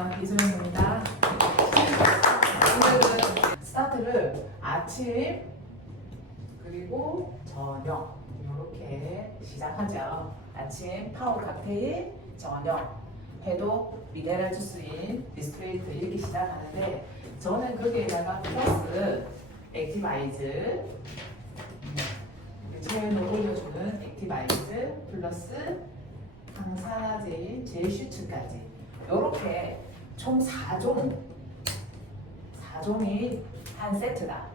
안녕하세요. 이소영입니다. 오늘은 스타트를 아침 그리고 저녁 이렇게 시작하죠. 아침 파워 칵테일, 저녁 해독 미네랄 주스인 비스크레이트 이렇게 시작하는데 저는 거기에다가 플러스 액티바이즈 체온을 올려주는 액티바이즈 플러스 항산화제인 젤슈츠까지 이렇게 총 4종이 한 세트다.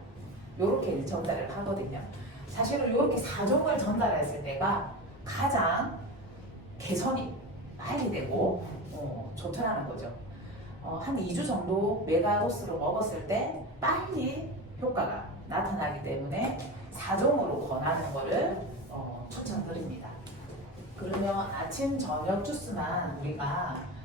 이렇게 전달을 하거든요. 사실은 이렇게 4종을 전달했을 때가 가장 개선이 빨리 되고 좋더라는 거죠. 한 2주 정도 메가도스로 먹었을 때 빨리 효과가 나타나기 때문에 4종으로 권하는 것을 추천드립니다. 그러면 아침 저녁 주스만 우리가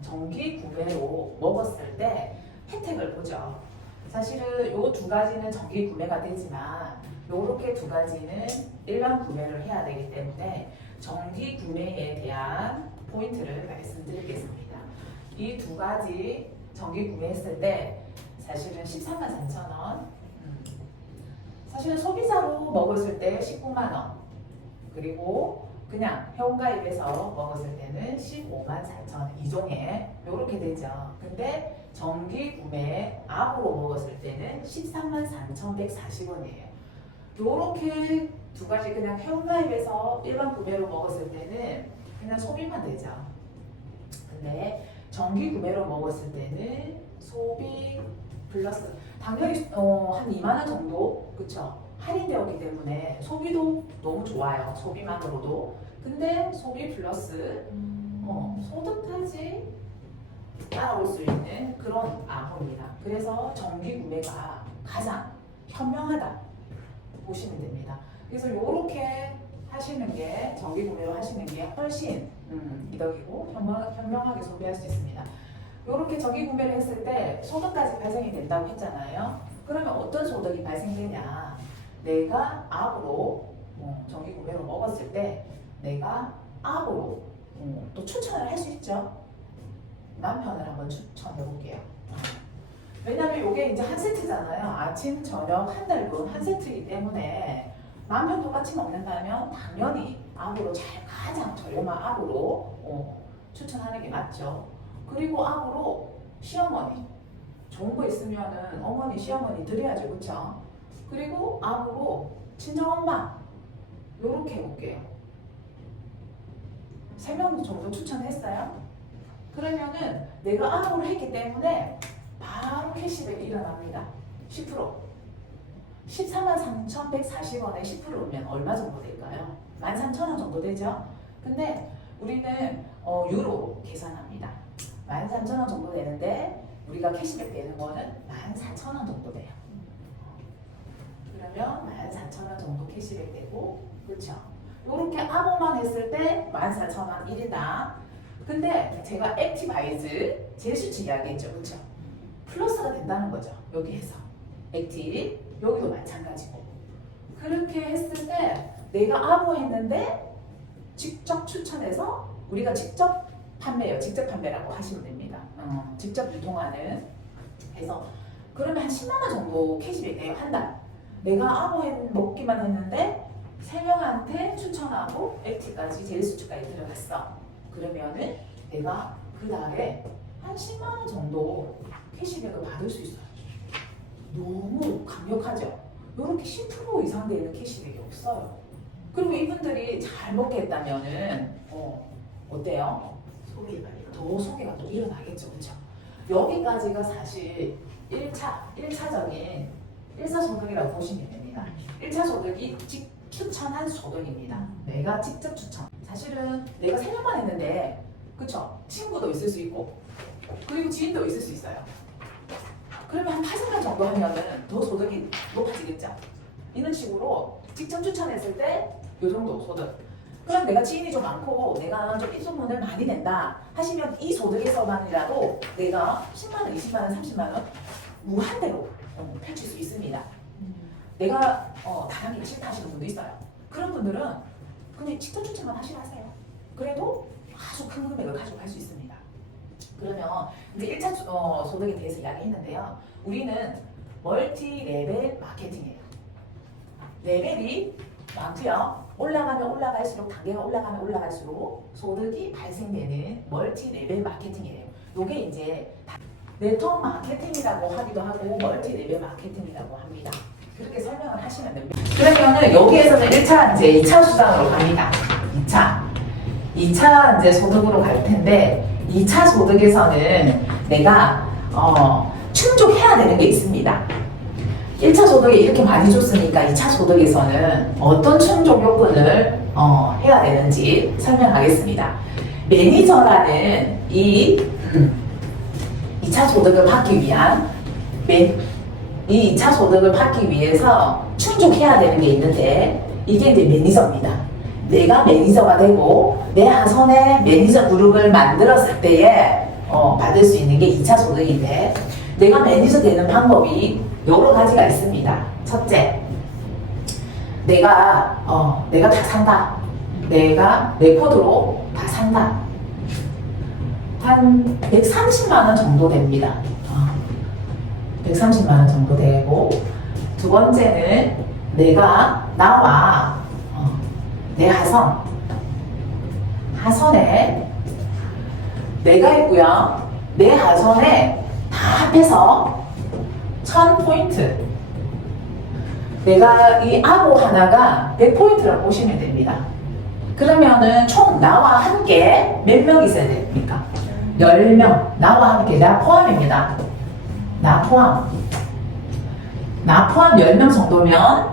정기 구매로 먹었을 때 혜택을 보죠. 사실은 이 두 가지는 정기 구매가 되지만 이렇게 두 가지는 일반 구매를 해야 되기 때문에 정기 구매에 대한 포인트를 말씀드리겠습니다. 이 두 가지 정기 구매했을 때 사실은 134,000원, 사실은 소비자로 먹었을 때 190,000원, 그리고 그냥 회원가입해서 먹었을 때는 154,000원 2종에 이렇게 되죠. 근데 정기 구매 앱으로 먹었을 때는 133,140원이에요. 이렇게 두 가지 그냥 회원가입해서 일반 구매로 먹었을 때는 그냥 소비만 되죠. 근데 정기 구매로 먹었을 때는 소비 플러스 당연히 한 2만 원 정도 그쵸? 할인되었기 때문에 소비도 너무 좋아요. 소비만으로도. 근데 소비 플러스 소득까지 따라올 수 있는 그런 암호입니다. 그래서 정기 구매가 가장 현명하다 보시면 됩니다. 그래서 이렇게 하시는 게 정기 구매로 하시는 게 훨씬 이덕이고 현명하게 소비할 수 있습니다. 이렇게 정기 구매를 했을 때 소득까지 발생이 된다고 했잖아요. 그러면 어떤 소득이 발생되냐? 내가 앱으로 정기 구매로 먹었을 때 내가 앱으로 또 추천을 할 수 있죠. 남편을 한번 추천해 볼게요. 왜냐면 이게 이제 한 세트잖아요. 아침, 저녁 한 달분 한 세트이기 때문에 남편 똑같이 먹는다면 당연히 앱으로 가장 저렴한 앱으로 추천하는 게 맞죠. 그리고 앱으로 시어머니 좋은 거 있으면은 어머니, 시어머니 드려야죠, 그렇죠? 그리고 앱으로 친정엄마 요렇게 해볼게요. 3명 정도 추천했어요. 그러면은 내가 앱으로 했기 때문에 바로 캐시백이 일어납니다. 10%. 143,140원에 10%면 얼마 정도 될까요? 13,000원 정도 되죠? 근데 우리는 유로 계산합니다. 13,000원 정도 되는데 우리가 캐시백 되는 거는 14,000원 정도 돼요. 그러면 14,000원 정도 캐시백 되고, 그렇죠? 이렇게 앱만 했을 때 14,000원 1이다. 근데 제가 액티바이즈 젤슈츠 이야기했죠, 그렇죠? 플러스가 된다는 거죠. 여기에서 액티 여기도 마찬가지고. 그렇게 했을 때 내가 앱을 했는데 직접 추천해서 우리가 직접 판매예요. 직접 판매라고 하시면 됩니다. 직접 유통하는. 그래서 그러면 한 10만 원 정도 캐시백 돼요. 한 달. 내가 먹기만 했는데 3명한테 추천하고 액티까지 젤슈츠까지 들어갔어. 그러면은 내가 그 달에 한 10만 원 정도 캐시백을 받을 수 있어요. 너무 강력하죠? 이렇게 10% 이상 되는 캐시백이 없어요. 그리고 이분들이 잘 먹겠다면은 어때요? 소개가 또 일어나겠죠, 그렇죠? 여기까지가 사실 1차적인 1차 소득이라고 보시면 됩니다. 1차 소득이 추천한 소득입니다. 내가 직접 추천. 사실은 내가 3명만 했는데, 그쵸? 친구도 있을 수 있고, 그리고 지인도 있을 수 있어요. 그러면 한 8시간 정도 하면은 더 소득이 높아지겠죠? 이런 식으로 직접 추천했을 때 이 정도 소득. 그럼 내가 지인이 좀 많고 내가 좀 입소문을 많이 낸다 하시면 이 소득에서만이라도 내가 10만원, 20만원, 30만원 무한대로 펼칠 수 있습니다. 내가 다단계 싫다 하시는 분도 있어요. 그런 분들은 그냥 직접 추천만 하시라 하세요. 그래도 아주 큰 금액을 가져갈 수 있습니다. 그러면 이제 1차 소득에 대해서 이야기했는데요. 우리는 멀티 레벨 마케팅이에요. 레벨이 많고요. 올라가면 올라갈수록 단계가 올라가면 올라갈수록 소득이 발생되는 멀티 레벨 마케팅이에요. 요게 이제 네트워크 마케팅이라고 하기도 하고 멀티 레벨 마케팅이라고 합니다. 그렇게 설명을 하시면 됩니다. 그러면은 여기에서는 1차 이제 2차 수단으로 갑니다. 2차 이제 소득으로 갈 텐데 2차 소득에서는 내가 충족해야 되는 게 있습니다. 1차 소득에 이렇게 많이 줬으니까 2차 소득에서는 어떤 충족 요건을 해야 되는지 설명하겠습니다. 매니저라는 이 2차 소득을 받기 위한 이 2차 소득을 받기 위해서 충족해야 되는 게 있는데 이게 이제 매니저입니다. 내가 매니저가 되고 내 하선에 매니저 그룹을 만들었을 때에 받을 수 있는 게 2차 소득인데 내가 매니저 되는 방법이 여러 가지가 있습니다. 첫째, 내가 다 산다. 내가 내 코드로 다 산다. 한 130만 원 정도 됩니다. 130만 원 정도 되고 두 번째는 내가 나와 내 하선에 내가 있고요. 내 하선에 다 합해서 1000포인트. 내가 이 아보 하나가 100포인트라고 보시면 됩니다. 그러면은 총 나와 함께 몇 명 있어야 됩니까? 10명. 나와 함께. 나 포함입니다. 나 포함 10명 정도면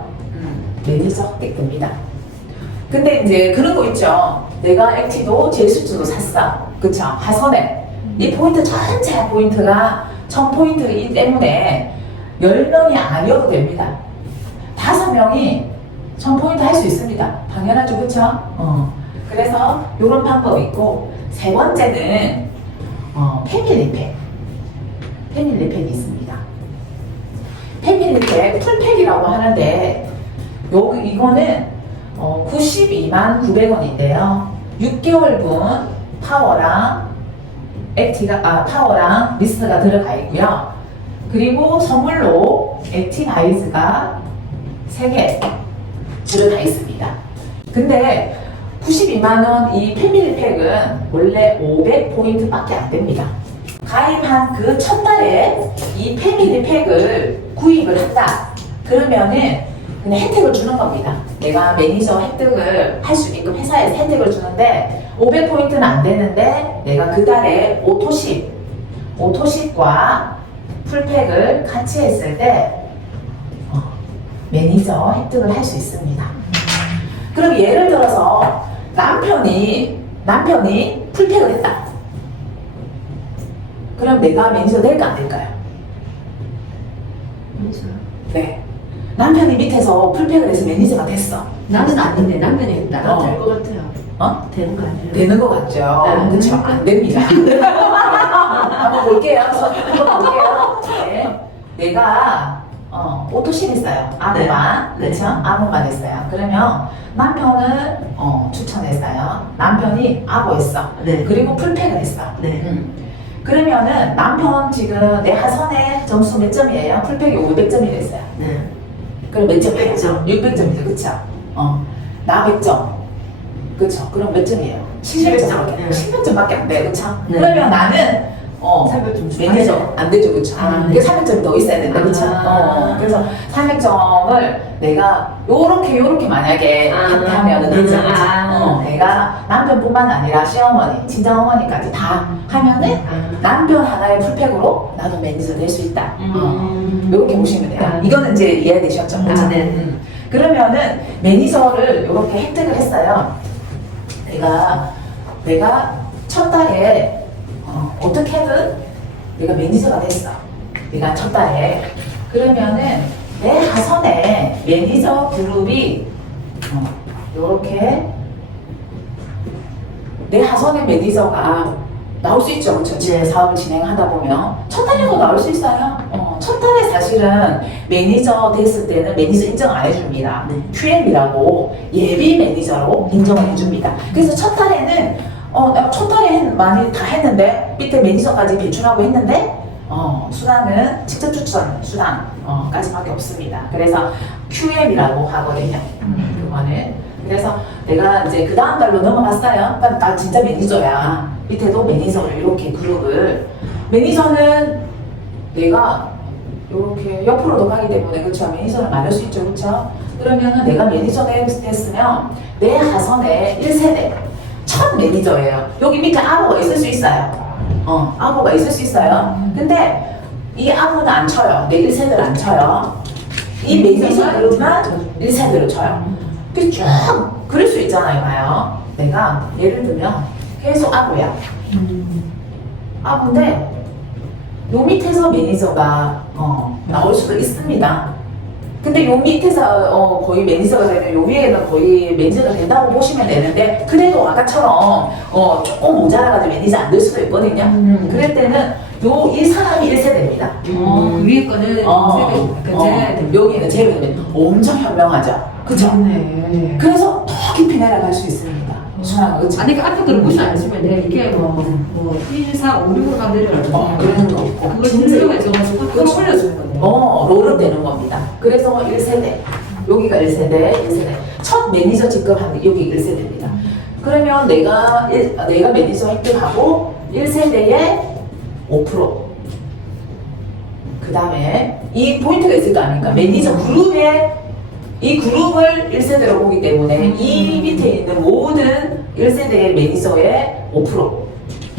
매니저 획득됩니다. 근데 이제 그런 거 있죠. 내가 액티도 제수주도 샀어. 그쵸? 하선에 이 포인트 전체 포인트가 1000포인트이기 때문에 10명이 아니어도 됩니다. 5명이 1000포인트 할 수 있습니다. 당연하죠. 그쵸? 그래서 이런 방법이 있고 세 번째는 패밀리팩이 있습니다. 패밀리팩 풀팩이라고 하는데 이거는 92만 900원인데요. 6개월분 파워랑 파워랑 미스트가 들어가 있고요. 그리고 선물로 액티바이즈가 3개 들어가 있습니다. 근데 92만원 이 패밀리팩은 원래 500포인트밖에 안 됩니다. 가입한 그 첫달에 이 패밀리팩을 구입을 한다. 그러면은 그냥 혜택을 주는 겁니다. 내가 매니저 획득을 할 수 있게끔 회사에서 혜택을 주는데 500포인트는 안 되는데 내가 그 달에 오토십과 풀팩을 같이 했을 때 매니저 획득을 할 수 있습니다. 그럼 예를 들어서 남편이 풀팩을 했다. 그럼 내가 매니저 될까 안 될까요? 그렇죠. 네. 남편이 밑에서 풀팩을 해서 매니저가 됐어. 나는 아닌데 남편이 했다. 될 것 같아요. 되는 거 아니에요? 되는 것 같죠? 네. 그렇죠. 안 됩니다. 한번 볼게요. 한번 볼게요. 네. 내가 오토실 했어요. 아무만. 네. 그렇죠? 아무만 했어요. 그러면 남편은 추천했어요. 남편이 아무 했어. 네. 그리고 풀팩을 했어. 네. 그러면은 남편 지금 내 하선의 점수 몇 점이에요? 풀팩이 500점이 됐어요. 네. 그럼 몇 점이에요? 600점. 600점이죠. 그쵸? 나 100점. 그쵸? 그럼 몇 점이에요? 700점밖에 네. 700점밖에 안 돼. 그쵸? 네. 그러면 나는 300점 매니저 안 되죠. 그쵸? 아, 그게 300점이 더 있어야 된다. 그쵸? 그래서 300점을 내가 요렇게 만약에 하면은 되죠. 그쵸? 내가 남편뿐만 아니라 시어머니, 친정어머니까지 다 하면은 남편 하나의 풀팩으로 나도 매니저 될 수 있다. 이렇게 보시면 돼요. 이거는 이제 이해되셨죠? 그쵸? 네. 그러면은 매니저를 이렇게 획득을 했어요. 내가 첫 달에 어떻게든 내가 매니저가 됐어. 내가 첫 달에. 그러면은 내 하선에 매니저 그룹이 이렇게 내 하선의 매니저가 나올 수 있죠. 그렇죠? 제 사업을 진행하다 보면 첫 달에도 나올 수 있어요. 첫 달에 사실은 매니저 됐을 때는 매니저 인정 안 해줍니다. 네. QM이라고 예비 매니저로 인정을 해줍니다. 그래서 첫 달에는 내가 첫 달에 많이 다 했는데 밑에 매니저까지 배출하고 했는데 수당은 직접 추천 수당까지밖에 없습니다. 그래서 QM이라고 하거든요. 그거는 그래서 내가 이제 그 다음 달로 넘어갔어요. 그러니까 나 진짜 매니저야. 밑에도 매니저를 이렇게 그룹을 매니저는 내가 이렇게 옆으로도 가기 때문에 그렇죠. 매니저를 만들 수 있죠. 그렇죠. 그러면은 내가 매니저가 됐으면 내 하선의 1세대 첫 매니저예요. 여기 밑에 아무가 있을 수 있어요. 아무가 있을 수 있어요. 근데 이 아무는 안 쳐요. 내 1세대를 안 쳐요. 이 매니저만 1세대를 쳐요. 그 쭉 그릴 수 있잖아요. 봐요. 내가 예를 들면 계속 아무야. 아무인데 요 밑에서 매니저가 나올 수도 있습니다. 근데 요 밑에서 거의 매니저가 되면 요 위에는 거의 매니저가 된다고 보시면 되는데 그래도 아까처럼 조금 모자라가지고 매니저 안 될 수도 있거든요. 그럴 때는 이 사람이 1세대입니다. 그 위에 거는 여기는 제외되면 엄청 현명하죠. 그쵸? 네. 그래서 더 깊이 내려갈 수 있습니다. 수학은 그쵸? 아니 그 앞에 거를 무시 안 했으면 돼. 이게 뭐 1, 4, 5, 6으로 막 내려가거든요. 그러는 거 없고 그걸 진짜가 저거 확 올려주는 거네요. 롤업 되는 겁니다. 그래서 1세대 여기가 1세대 첫 매니저 직급하는 여기 1세대입니다. 그러면 내가 매니저 획득하고 1세대에 5%. 그 다음에 이 포인트가 있을 거 아닙니까? 매니저 그룹에 이 그룹을 1세대로 보기 때문에 이 밑에 있는 모든 1세대의 매니저의 5%.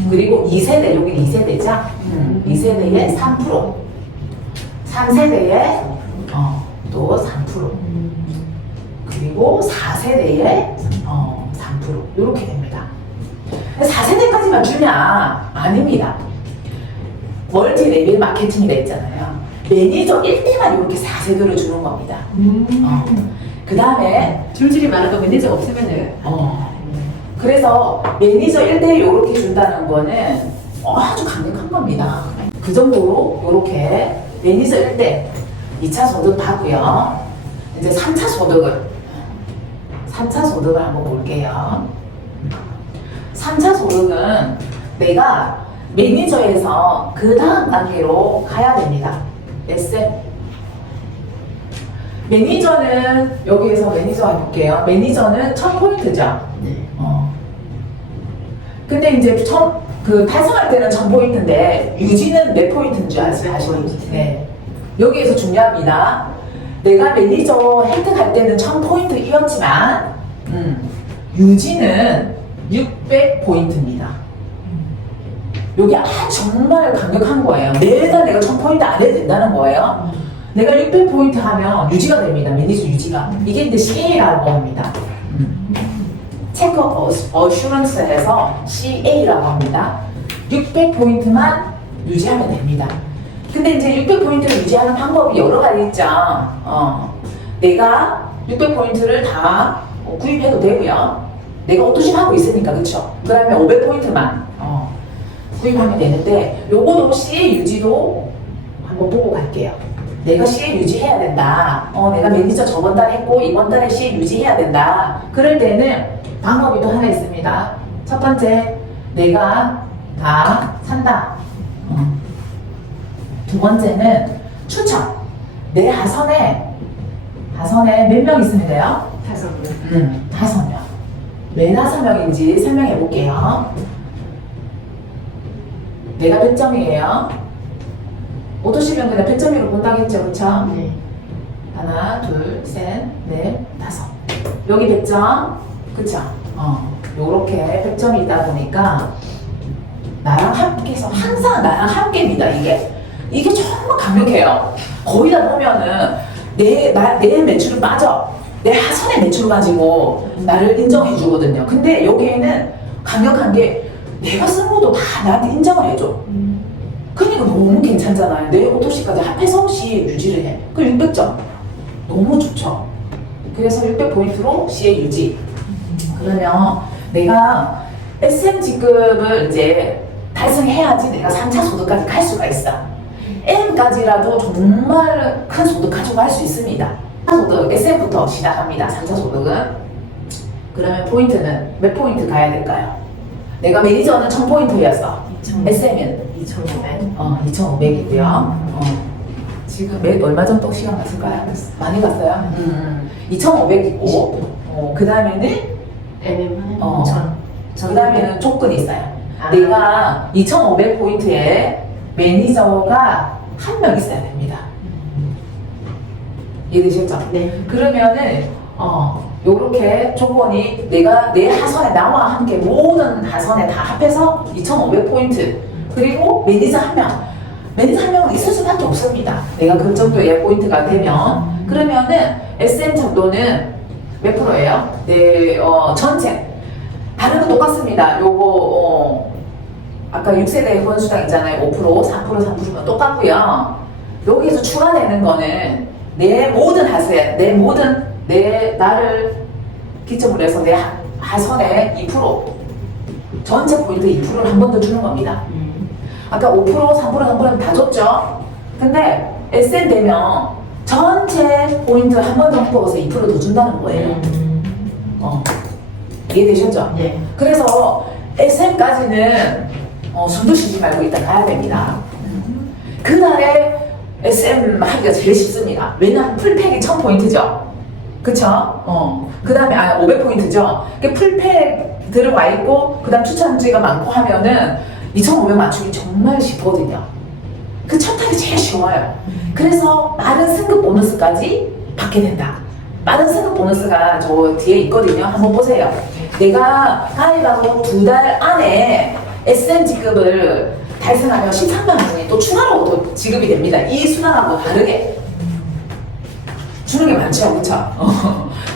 그리고 2세대, 여기 2세대죠? 2세대의 3%. 3세대에 또 3%. 그리고 4세대에 3%. 이렇게 됩니다. 4세대까지만 주냐? 아닙니다. 멀티 레벨 마케팅이라 했잖아요. 매니저 1대만 이렇게 4세대를 주는 겁니다. 그 다음에 줄줄이 많아도 매니저가 없으면은 그래서 매니저 1대 이렇게 준다는 거는 아주 강력한 겁니다. 그 정도로 이렇게 매니저 1대 2차 소득 받고요. 이제 3차 소득을 한번 볼게요. 3차 소득은 내가 매니저에서 그 다음 단계로 가야 됩니다. SM. 매니저는 여기에서 매니저 해볼게요. 매니저는 1000포인트죠. 네. 근데 이제 달성할 때는 1000포인트인데 유지는 몇 포인트인 줄 아시는지. 네. 여기에서 중요합니다. 내가 매니저 획득할 때는 1000포인트이었지만 유지는 600포인트입니다. 여기 정말 강력한 거예요. 매달 내가 1000포인트 안 해도 된다는 거예요. 내가 600포인트 하면 유지가 됩니다. 매니저 유지가. 이게 이제 CA라고 합니다. 체크 어슈런스에서 CA라고 합니다. 600포인트만 유지하면 됩니다. 근데 이제 600포인트를 유지하는 방법이 여러 가지 있죠. 내가 600포인트를 다 구입해도 되고요. 내가 오토십하고 있으니까, 그쵸? 그 다음에 500포인트만 구입하면 되는데, 요것도 CA 유지도 한번 보고 갈게요. 내가 CA 유지해야 된다. 내가 매니저 저번 달 했고, 이번 달에 CA 유지해야 된다. 그럴 때는 방법이 또 하나 있습니다. 첫 번째, 내가 다 산다. 두 번째는 추천. 내 하선에 몇 명 있으면 돼요? 5명. 5명. 왜 5명인지 설명해 볼게요. 내가 몇 점이에요? 오토시면 그냥 100점으로 본다겠죠, 그쵸? 네. 하나, 둘, 셋, 넷, 5. 여기 100점, 그쵸? 요렇게 100점이 있다 보니까 나랑 함께해서 항상 나랑 함께입니다, 이게. 이게 정말 강력해요. 거의 다 보면은 내 매출은 빠져. 내 하선의 매출을 가지고 나를 인정해 주거든요. 근데 여기에는 강력한 게 내가 쓴 것도 다 나한테 인정을 해줘. 그러니까 너무 괜찮잖아요. 내 오토시까지 합해서 CA 유지를 해. 그 600점. 너무 좋죠. 그래서 600포인트로 CA 유지. 그러면 내가 SM 직급을 이제 달성해야지 내가 3차 소득까지 갈 수가 있어. M까지라도 정말 큰 소득 가지고 갈 수 있습니다. 3차 소득, SM부터 시작합니다. 3차 소득은. 그러면 포인트는 몇 포인트 가야 될까요? 내가 매니저는 1000포인트였어. 2,000. SM은 2,500. 2,500이고요. 지금 얼마 정도 시간 갔을까요? 많이 갔어요. 2,500이고, 그 다음에는, MM은 어. 2,000. 그 다음에는 조건이 있어요. 아. 내가 2,500포인트에 매니저가 한 명 있어야 됩니다. 이해되셨죠? 네. 그러면은, 요렇게 조건이 내가 내 하선에 나와 함께 모든 하선에 다 합해서 2,500포인트. 그리고 매니저 한 명. 매니저 한 명은 있을 수밖에 없습니다. 내가 그 정도의 포인트가 되면. 그러면은 SM 정도는 몇 프로예요? 네, 전체. 다른 건 똑같습니다. 요거, 아까 6세대 후원수당 있잖아요. 5%, 4%, 3%가 똑같고요. 여기서 추가되는 거는 내 모든 하수에, 나를 기점으로 해서 내 하선에 2%, 전체 포인트 2%를 한 번 더 주는 겁니다. 아까 5%, 3%, 3%는 다 줬죠? 근데 SN 되면 전체 포인트 한 번 더 뽑아서 2% 더 준다는 거예요. 이해되셨죠? 네. 그래서 SM까지는 숨도 쉬지 말고 일단 가야 됩니다. 그날에 SM 하기가 제일 쉽습니다. 왜냐하면 풀팩이 1000포인트죠. 그쵸? 그 다음에 500포인트죠. 풀팩 들어와 있고 그 다음 추천지가 많고 하면은 2500 맞추기 정말 쉽거든요. 그 첫 타기 제일 쉬워요. 그래서 많은 승급 보너스까지 받게 된다. 많은 승급 보너스가 저 뒤에 있거든요. 한번 보세요. 내가 가입하고 2달 안에 SM 지급을 달성하면 13만 원이 또 추가로 또 지급이 됩니다. 이 수당하고 다르게 주는 게 많죠, 그렇죠?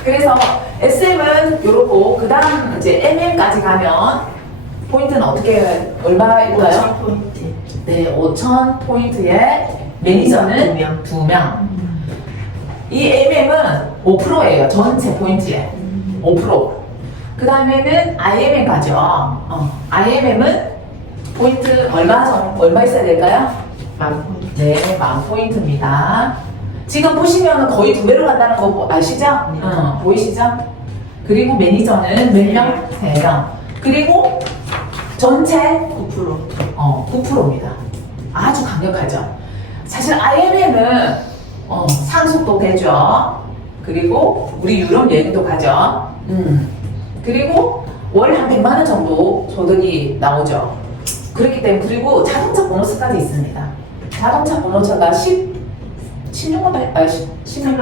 그래서 SM은 요렇고 그 다음 이제 MM까지 가면 포인트는 어떻게 얼마일까요? 5,000포인트. 네, 5,000포인트에 매니저는 2명. 이 MM은 5%예요. 전체 포인트에 5%. 그 다음에는 IMM 가죠. IMM은 포인트 얼마 있어야 될까요? 10,000포인트. 네, 10,000포인트입니다. 지금 보시면 거의 2배로 간다는 거 아시죠? 네. 보이시죠? 그리고 매니저는 몇 명? 3명. 그리고 전체 9%. 9%입니다. 아주 강력하죠. 사실 IMM은 상속도 되죠. 그리고 우리 유럽 여행도 가죠. 그리고 월 한 100만 원 정도 소득이 나오죠. 그렇기 때문에 그리고 자동차 보너스까지 있습니다. 자동차 보너스가 16만 9천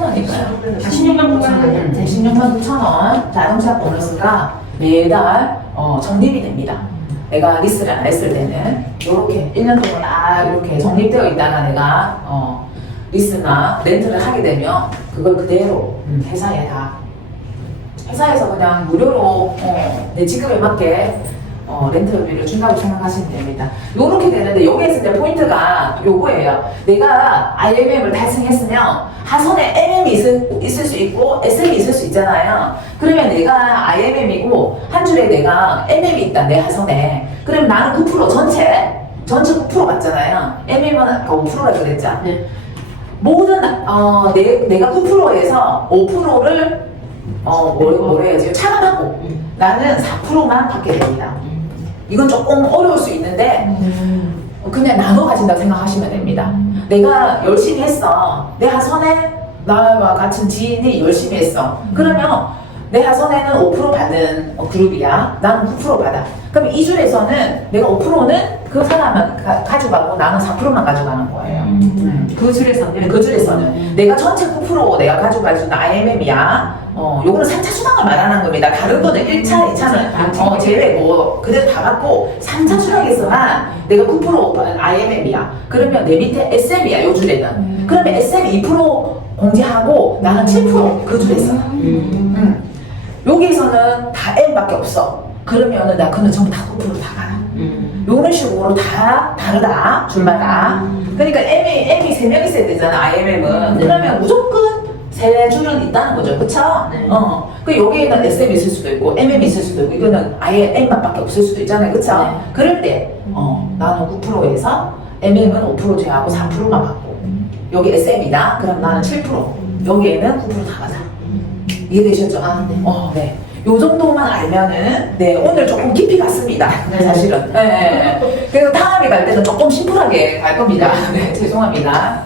원일까요? 16만 9천 원이요? 네, 16만 9천 원 자동차 보너스가 매달 적립이 됩니다. 내가 리스를 안 했을 때는 이렇게 1년 동안 이렇게 적립되어 있다가 내가 리스나 렌트를 하게 되면 그걸 그대로 회사에서 그냥 무료로 내 지급에 맞게 렌트비를 준다고 생각하시면 됩니다. 요렇게 되는데 여기에서 이제 포인트가 요거예요. 내가 IMM을 달성했으면 하선에 MM이 있을 수 있고 SM이 있을 수 있잖아요. 그러면 내가 IMM이고 한 줄에 내가 MM이 있다 내 하선에. 그러면 나는 9% 전체 9% 맞잖아요. MM은 아까 5%라 그랬죠. 네. 모든 내가 9%에서 5%를 뭐라 해야지 차감하고 나는 4%만 받게 됩니다. 이건 조금 어려울 수 있는데 그냥 나눠 가진다고 생각하시면 됩니다. 내가 열심히 했어. 내 하선에 나와 같은 지인이 열심히 했어. 그러면 내 하선에는 5% 받는 그룹이야. 나는 9% 받아. 그럼 이 줄에서는 내가 5%는 그 사람만 가져가고 나는 4%만 가져가는 거예요. 그 줄에서는? 그 줄에서는 내가 전체 9% 내가 가져가준 IMM이야. 요거는 3차 수당을 말하는 겁니다. 다른 거는 1차, 2차는 제외고 그대로 다 받고 3차 수당에서만 내가 9% IMM이야. 그러면 내 밑에 SM이야, 요 줄에는. 그러면 SM 2% 공제하고 나는 7%그 줄에서. 여기에서는 다 M밖에 없어. 그러면은 나 그는 전부 다 9%다 가나. 이런 식으로 다 다르다, 줄마다. 그러니까 M이 3명 있어야 되잖아, IMM은. 네. 그러면 무조건 3줄은 있다는 거죠, 그쵸? 네. 그 여기에는 SM이 있을 수도 있고, MM이 있을 수도 있고, 이거는 아예 M만 밖에 없을 수도 있잖아요, 그쵸? 네. 그럴 때, 나는 9%에서 MM은 5% 제하고 4%만 받고, 여기 SM이다? 그럼 나는 7%. 여기에는 9% 다 받아. 이해되셨죠? 아, 네. 네. 요 정도만 알면은 네 오늘 조금 깊이 갔습니다. 네. 사실은. 네, 네. 그래서 다음에 갈 때는 조금 심플하게 갈 겁니다. 네, 죄송합니다.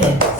네.